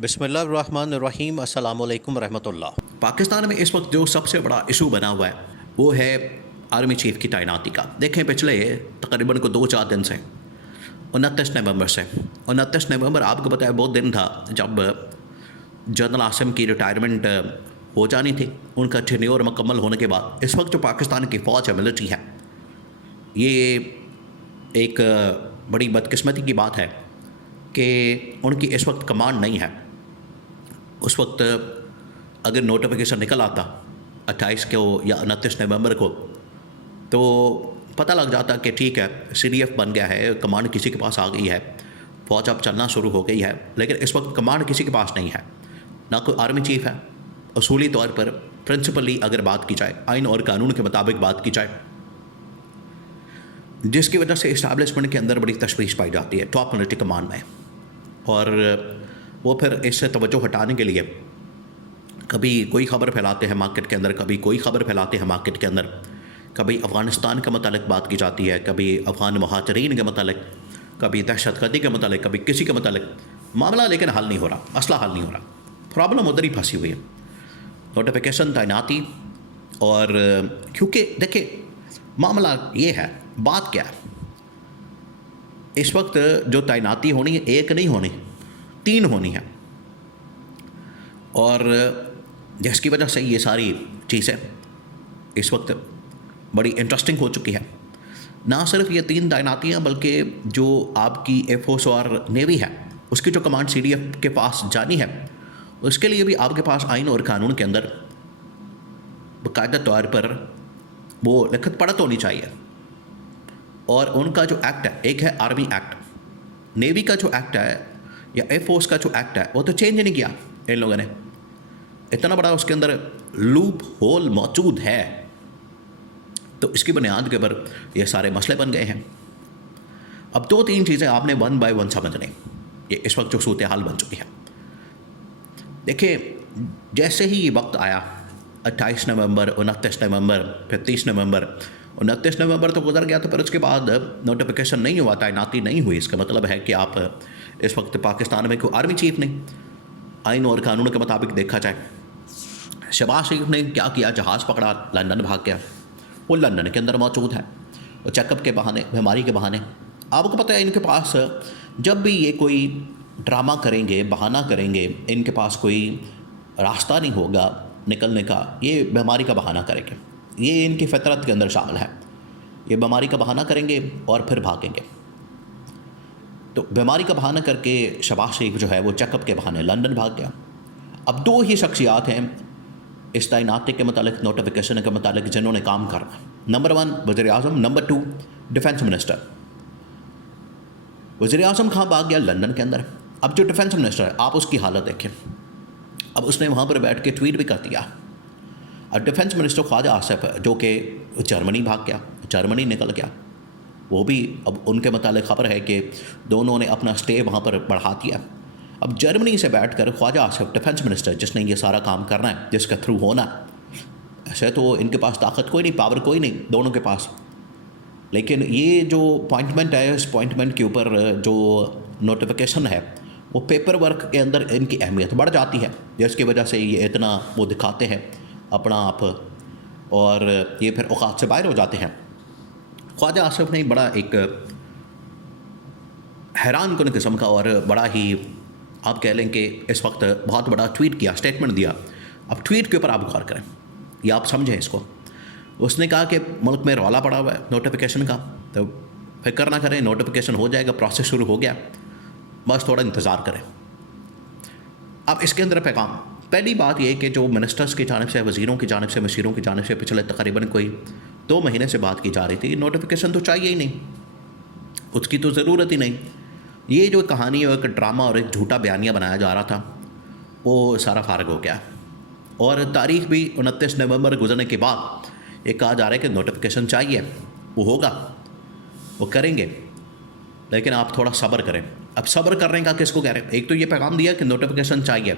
बिस्मिल्लाहिर्रहमानिर्रहीम अस्सलामु अलैकुम रहमतुल्लाह। पाकिस्तान में इस वक्त जो सबसे बड़ा इशू बना हुआ है वो है आर्मी चीफ की तैनाती का। देखें, पिछले तकरीबन को 2-4 दिन से 29 नवंबर से 29 नवंबर आपको पता है बहुत दिन था जब जनरल आसिम की रिटायरमेंट हो जानी थी, उनका टेन्योर मुकम्मल होने के बाद। इस वक्त जो पाकिस्तान की फ़ौज है, मिलिट्री है, ये एक बड़ी बदकिस्मती की बात है कि उनकी इस वक्त कमांड नहीं है। उस वक्त अगर नोटिफिकेशन निकल आता 28 को या 29 नवंबर को, तो पता लग जाता कि ठीक है, CDF बन गया है, कमांड किसी के पास आ गई है, फ़ौज अब चलना शुरू हो गई है। लेकिन इस वक्त कमांड किसी के पास नहीं है, ना कोई आर्मी चीफ है। असूली तौर पर प्रिंसिपली अगर बात की जाए, आइन और कानून के मुताबिक बात की जाए, जिसकी वजह से इस्टेब्लिशमेंट के अंदर बड़ी तशवीश पाई जाती है टॉप मिलिट्री कमांड में। और वो फिर इससे तवज्जो हटाने के लिए कभी कोई ख़बर फैलाते हैं मार्केट के अंदर, कभी कोई ख़बर फैलाते हैं मार्केट के अंदर, कभी अफ़गानिस्तान के मतलब बात की जाती है, कभी अफ़गान महाजरीन के मतलब, कभी दहशतगर्दी के मतलब, कभी किसी के मतलब। मामला लेकिन हल नहीं हो रहा, मसला हल नहीं हो रहा, प्रॉब्लम उधर ही फंसी हुई है। नोटिफिकेशन, तैनाती। और क्योंकि देखिए मामला ये है, बात क्या है, इस वक्त जो तैनाती होनी है एक नहीं होनी, 3 होनी है। और जिसकी वजह से ये सारी चीज़ें इस वक्त बड़ी इंटरेस्टिंग हो चुकी है। ना सिर्फ ये 3 तैनातियाँ, बल्कि जो आपकी एयरफोर्स और नेवी है उसकी जो कमांड CDF के पास जानी है, उसके लिए भी आपके पास आइन और कानून के अंदर बाकायदा तौर पर वो लिखत पढ़त होनी चाहिए। और उनका जो एक्ट है, एक है आर्मी एक्ट, नेवी का जो एक्ट है या एयरफोर्स का जो एक्ट है, वो तो चेंज नहीं किया इन लोगों ने। इतना बड़ा उसके अंदर लूप होल मौजूद है, तो इसकी बुनियाद के ऊपर ये सारे मसले बन गए हैं। अब 2-3 चीज़ें आपने 1 बाय 1 समझने, ये इस वक्त जो सूरत हाल बन चुकी है। देखिए, जैसे ही ये वक्त आया 28 नवंबर, 29 नवंबर, फिर 30 नवंबर, 29 नवंबर तो गुजर गया, तो फिर उसके बाद नोटिफिकेशन नहीं हुआ, तैनाती नहीं हुई। इसका मतलब है कि आप इस वक्त पाकिस्तान में कोई आर्मी चीफ नहीं। आइन और कानून के मुताबिक देखा जाए, शहबाज शरीफ ने क्या किया, जहाज़ पकड़ा, लंदन भाग गया। वो लंदन के अंदर मौजूद है, वो चेकअप के बहाने, बीमारी के बहाने। आपको पता है इनके पास जब भी ये कोई ड्रामा करेंगे, बहाना करेंगे, इनके पास कोई रास्ता नहीं होगा निकलने का, ये बीमारी का बहाना करेंगे। ये इनकी फितरत के अंदर शामिल है, ये बीमारी का बहाना करेंगे और फिर भागेंगे। तो बीमारी का बहाना करके शहबाज शरीफ जो है वो चेकअप के बहाने लंदन भाग गया। अब 2 ही शख्सियात हैं इस तैनाती के मतलब, नोटिफिकेशन के मतलब, जिन्होंने काम करना। नंबर 1 वज़ीर-ए-आज़म, नंबर 2 डिफेंस मिनिस्टर। वज़ीर-ए-आज़म कहाँ भाग गया? लंदन के अंदर। अब जो डिफेंस मिनिस्टर है, आप उसकी हालत देखें। अब उसने वहाँ पर बैठ के ट्वीट भी कर दिया। और डिफेंस मिनिस्टर ख्वाजा आसिफ, जो कि जर्मनी भाग गया, जर्मनी निकल गया, वो भी अब उनके मतलब ख़बर है कि दोनों ने अपना स्टे वहाँ पर बढ़ा दिया। अब जर्मनी से बैठकर ख्वाजा आसिफ, डिफेंस मिनिस्टर, जिसने ये सारा काम करना है, जिसके थ्रू होना, ऐसे तो इनके पास ताकत कोई नहीं, पावर कोई नहीं दोनों के पास। लेकिन ये जो अपॉइंटमेंट है, इस अपॉइंटमेंट के ऊपर जो नोटिफिकेशन है, वो पेपर वर्क के अंदर इनकी अहमियत बढ़ जाती है, जिसकी वजह से ये इतना वो दिखाते हैं अपना आप, और ये फिर औकात से बाहर हो जाते हैं। ख्वाजा आसिफ ने बड़ा एक हैरान कुन किस्म का और बड़ा ही आप कह लें कि इस वक्त बहुत बड़ा ट्वीट किया, स्टेटमेंट दिया। अब ट्वीट के ऊपर आप गौर करें या आप समझें इसको। उसने कहा कि मुल्क में रौला पड़ा हुआ है नोटिफिकेशन का, तो फिक्र ना करें, नोटिफिकेशन हो जाएगा, प्रोसेस शुरू हो गया, बस थोड़ा इंतज़ार करें। अब इसके अंदर पैगाम, पहली बात यह कि जो मिनिस्टर्स की जानिब से, वज़ीरों की जानिब से, मशीरों की जानिब से पिछले तकरीबन कोई 2 महीने से बात की जा रही थी, नोटिफिकेशन तो चाहिए ही नहीं, उसकी तो ज़रूरत ही नहीं। ये जो कहानी और एक ड्रामा और एक झूठा बयानिया बनाया जा रहा था, वो सारा फारग हो गया। और तारीख भी 29 नवंबर गुजरने के बाद ये कहा जा रहा है कि नोटिफिकेशन चाहिए, वो होगा, वो करेंगे, लेकिन आप थोड़ा सब्र करें। अब सब्र करने का किसको कह रहे हैं? एक तो ये पैगाम दिया कि नोटिफिकेशन चाहिए,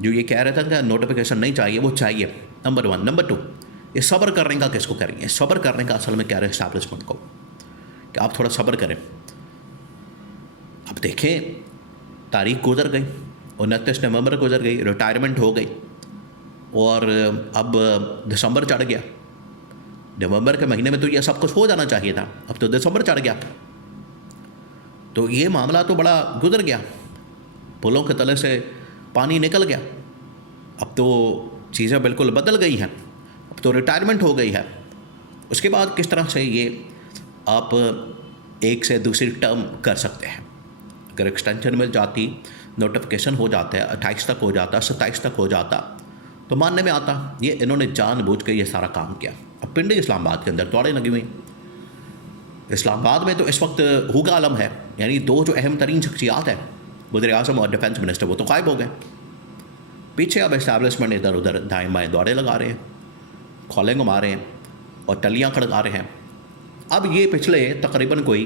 जो ये कह रहे थे कि नोटिफिकेशन नहीं चाहिए, वो चाहिए, नंबर 1। नंबर 2, ये सब्र करने का किसको कह रही है? सब्र करने का असल में कह रहे हैं इस्टेब्लिशमेंट को, कि आप थोड़ा सब्र करें। अब देखें, तारीख गुजर गई, 29 नवंबर गुजर गई, रिटायरमेंट हो गई और अब दिसंबर चढ़ गया। नवंबर के महीने में तो ये सब कुछ हो जाना चाहिए था, अब तो दिसंबर चढ़ गया। तो ये मामला तो बड़ा गुजर गया, पुलों के तले से पानी निकल गया। अब तो चीज़ें बिल्कुल बदल गई हैं, अब तो रिटायरमेंट हो गई है। उसके बाद किस तरह से ये आप एक से दूसरी टर्म कर सकते हैं? अगर एक्सटेंशन मिल जाती, नोटिफिकेशन हो जाता है, 28 तक हो जाता, 27 तक हो जाता, तो मानने में आता। ये इन्होंने जानबूझ के ये सारा काम किया। अब पिंडी इस्लामाबाद के अंदर दौड़े लगी हुई। इस्लामाबाद में तो इस वक्त हुगा आलम है, यानी दो जो अहम तरीन शख्सियात हैं, वज़ीर आज़म और डिफेंस मिनिस्टर, वो तो गायब हो गए। पीछे अब एस्टैब्लिशमेंट इधर उधर दाएँ बाएँ दौड़े लगा रहे हैं, खोलें घुमा रहे हैं और टलियाँ खड़का रहे हैं। अब ये पिछले तकरीबन कोई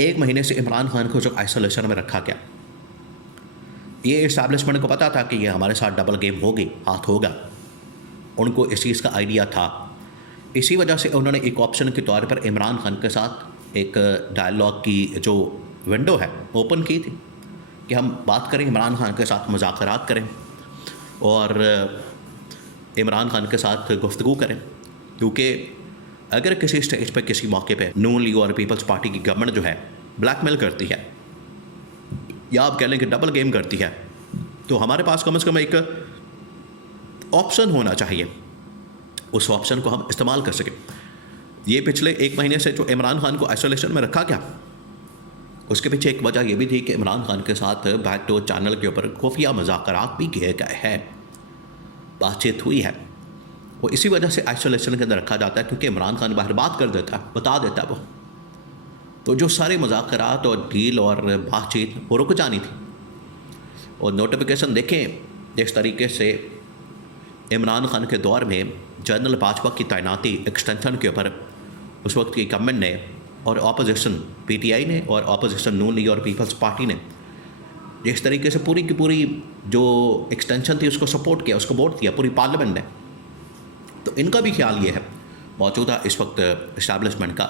1 महीने से इमरान खान को जो आइसोलेशन में रखा गया, ये इस्टेब्लिशमेंट को पता था कि ये हमारे साथ डबल गेम होगी, हाथ होगा। उनको इस चीज़ का आइडिया था। इसी वजह से उन्होंने एक ऑप्शन के तौर पर इमरान खान के साथ एक डायलॉग की जो विंडो है ओपन की थी कि हम बात करें, इमरान खान के साथ मुज़ाकरात करें और इमरान खान के साथ गुफ्तगू करें। क्योंकि अगर किसी स्टेज पर किसी मौके पे नून लीग और पीपल्स पार्टी की गवर्नमेंट जो है ब्लैकमेल करती है या आप कह लें कि डबल गेम करती है, तो हमारे पास कम से कम एक ऑप्शन होना चाहिए, उस ऑप्शन को हम इस्तेमाल कर सकें। ये पिछले 1 महीने से जो इमरान खान को आइसोलेशन में रखा गया, उसके पीछे एक वजह यह भी थी कि इमरान खान के साथ बैकडोर चैनल के ऊपर खुफिया मुज़ाकरात भी किए गए हैं, बातचीत हुई है। वो इसी वजह से आइसोलेशन के अंदर रखा जाता है, क्योंकि इमरान खान बाहर बात कर देता है, बता देता है वो, तो जो सारे मुज़ाकरात और डील और बातचीत वो रुक जानी थी। और नोटिफिकेशन देखें इस तरीके से इमरान खान के दौर में जनरल बाजवा की तैनाती एक्सटेंशन के ऊपर उस वक्त की गवर्नमेंट ने और अपोजिशन पीटीआई ने और अपोजिशन नून लीग और पीपल्स पार्टी ने जिस तरीके से पूरी की पूरी जो एक्सटेंशन थी उसको सपोर्ट किया, उसको वोट दिया पूरी पार्लियामेंट ने। तो इनका भी ख्याल ये है मौजूदा इस वक्त इस्टेब्लिशमेंट का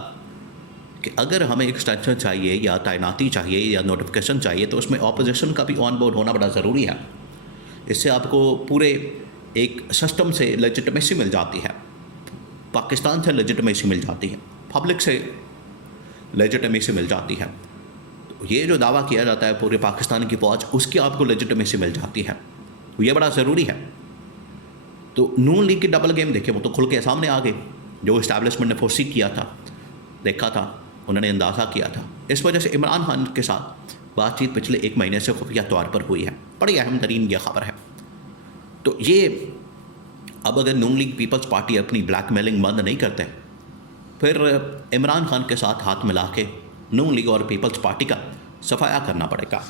कि अगर हमें एक्सटेंशन चाहिए या तैनाती चाहिए या नोटिफिकेशन चाहिए, तो उसमें अपोजिशन का भी ऑन बोर्ड होना बड़ा ज़रूरी है। इससे आपको पूरे एक सिस्टम से लेजिटिमेसी मिल जाती है, पाकिस्तान से लेजिटिमेसी मिल जाती है, पब्लिक से लेजिटिमेसी मिल जाती है। तो ये जो दावा किया जाता है पूरे पाकिस्तान की फ़ौज, उसकी आपको लेजिटिमेसी मिल जाती है, तो ये बड़ा ज़रूरी है। तो नून लीग की डबल गेम देखे, वो तो खुल के सामने आ गए। जो इस्टेब्लिशमेंट ने फोर्सी किया था, देखा था, उन्होंने अंदाज़ा किया था। इस वजह से इमरान खान के साथ बातचीत पिछले 1 महीने से खुफिया तौर पर हुई है। बड़ी अहम तरीन यह खबर है। तो ये अब अगर नून लीग पीपल्स पार्टी अपनी ब्लैकमेलिंग बंद नहीं करते, फिर इमरान खान के साथ हाथ मिला के नून लीग और पीपल्स पार्टी का सफाया करना पड़ेगा।